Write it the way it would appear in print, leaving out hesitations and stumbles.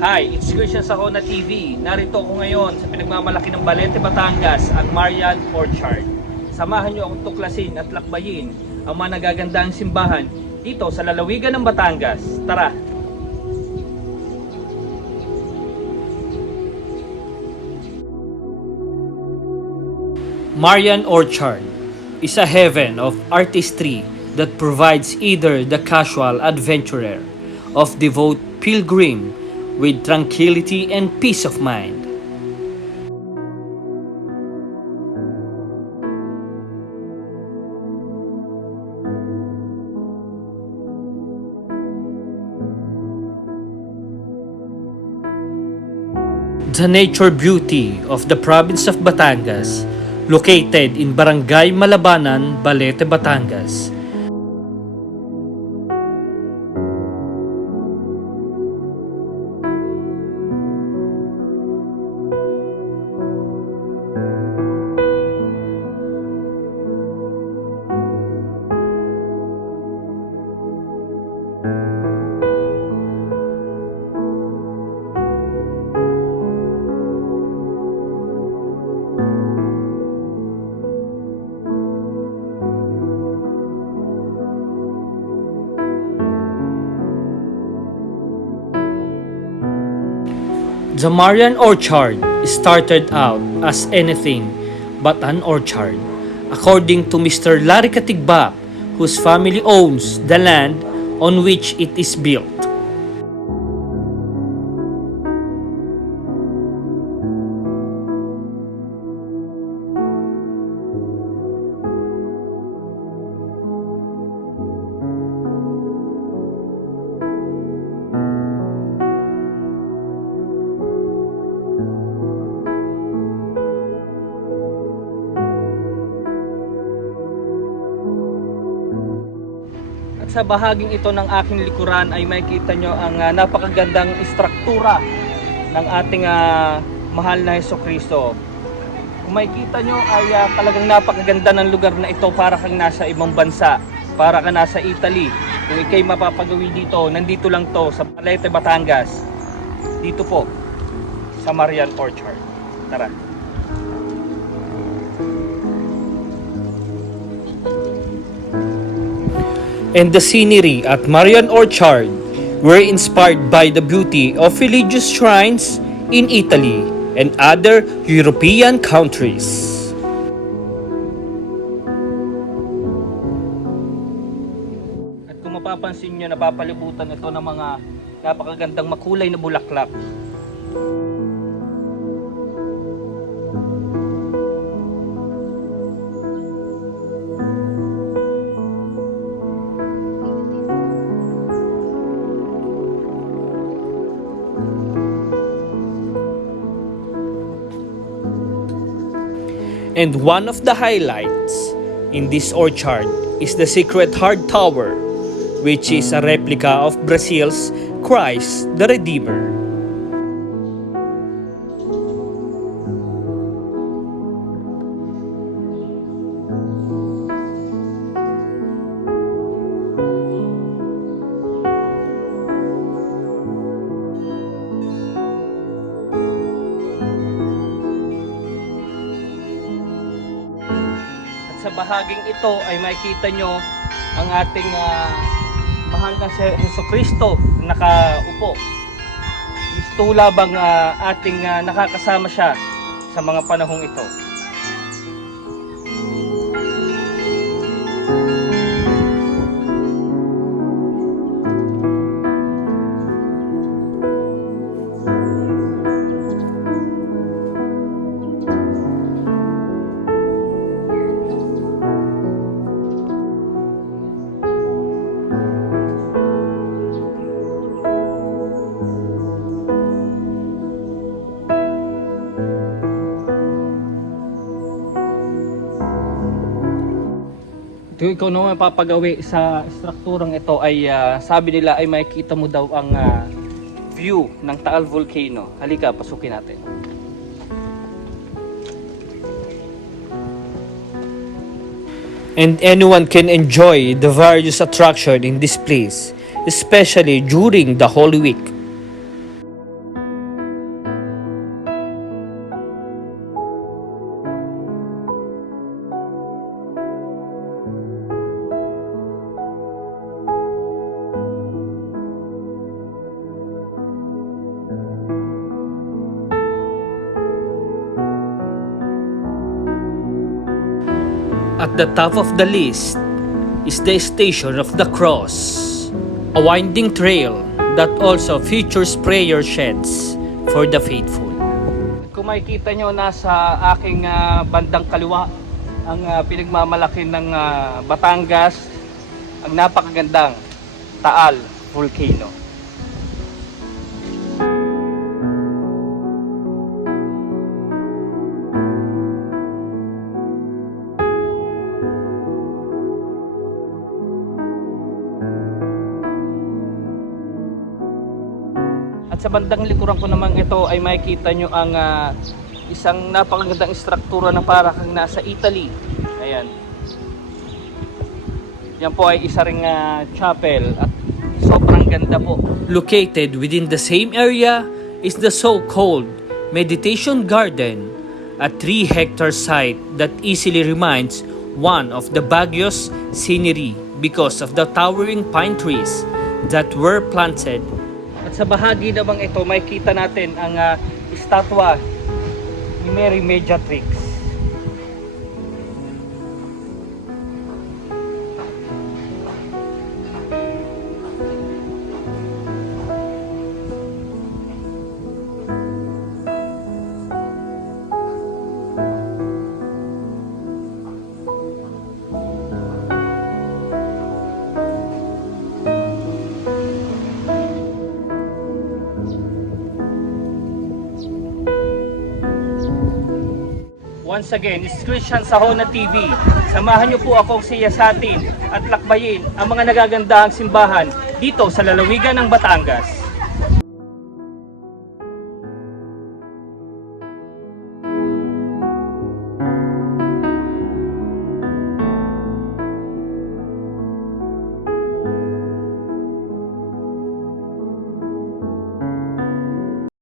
Hi, it's Christian Sahona TV. Narito ako ngayon sa pinagmamalaki ng Balete, Batangas, ang Marian Orchard. Samahan niyo akong tuklasin at lakbayin ang mga nagagandang simbahan dito sa lalawigan ng Batangas. Tara! Marian Orchard is a heaven of artistry that provides either the casual adventurer of devout pilgrim with tranquility and peace of mind. The nature beauty of the province of Batangas, located in Barangay Malabanan, Balete, Batangas, the Marian Orchard started out as anything but an orchard, according to Mr. Larry Katigbak, whose family owns the land on which it is built. Sa bahaging ito ng aking likuran ay makikita nyo ang napakagandang istruktura ng ating mahal na Hesukristo. Kung makikita nyo ay talagang napakaganda ng lugar na ito, para kang nasa ibang bansa, para kang nasa Italy. Kung ikay mapapagawi dito, nandito lang to sa Balete, Batangas, dito po sa Marian Orchard. Tara! And the scenery at Marian Orchard were inspired by the beauty of religious shrines in Italy and other European countries. At kung mapapansin nyo, napapalibutan ito ng mga napakagandang makulay na bulaklak. And one of the highlights in this orchard is the Sacred Heart Tower, which is a replica of Brazil's Christ the Redeemer. Sa bahaging ito ay makikita nyo ang ating mahal na si Hesukristo na nakaupo. Istula bang ating nakakasama siya sa mga panahong ito. Kung ikaw naman papagawi sa strukturang ito ay sabi nila ay makikita mo daw ang view ng Taal Volcano. Halika, pasukin natin. And anyone can enjoy the various attractions in this place, especially during the Holy Week. At the top of the list is the Station of the Cross, a winding trail that also features prayer sheds for the faithful. Kung makikita nyo, nasa aking bandang kaliwa ang pinagmamalaki ng Batangas, ang napakagandang Taal Volcano. At sa bandang likuran ko naman ito ay makikita nyo ang isang napakagandang struktura na para kang nasa Italy. Ayan. Yan po ay isa ring chapel at sobrang ganda po. Located within the same area is the so-called Meditation Garden, a 3-hectare site that easily reminds one of the Baguio's scenery because of the towering pine trees that were planted. At sa bahagi namang ito, makikita natin ang estatwa ni Mary Mediatrix. Once again, this is Christian sa Hona TV. Samahan niyo po akong siyasatin at lakbayin ang mga nagagandahang simbahan dito sa lalawigan ng Batangas.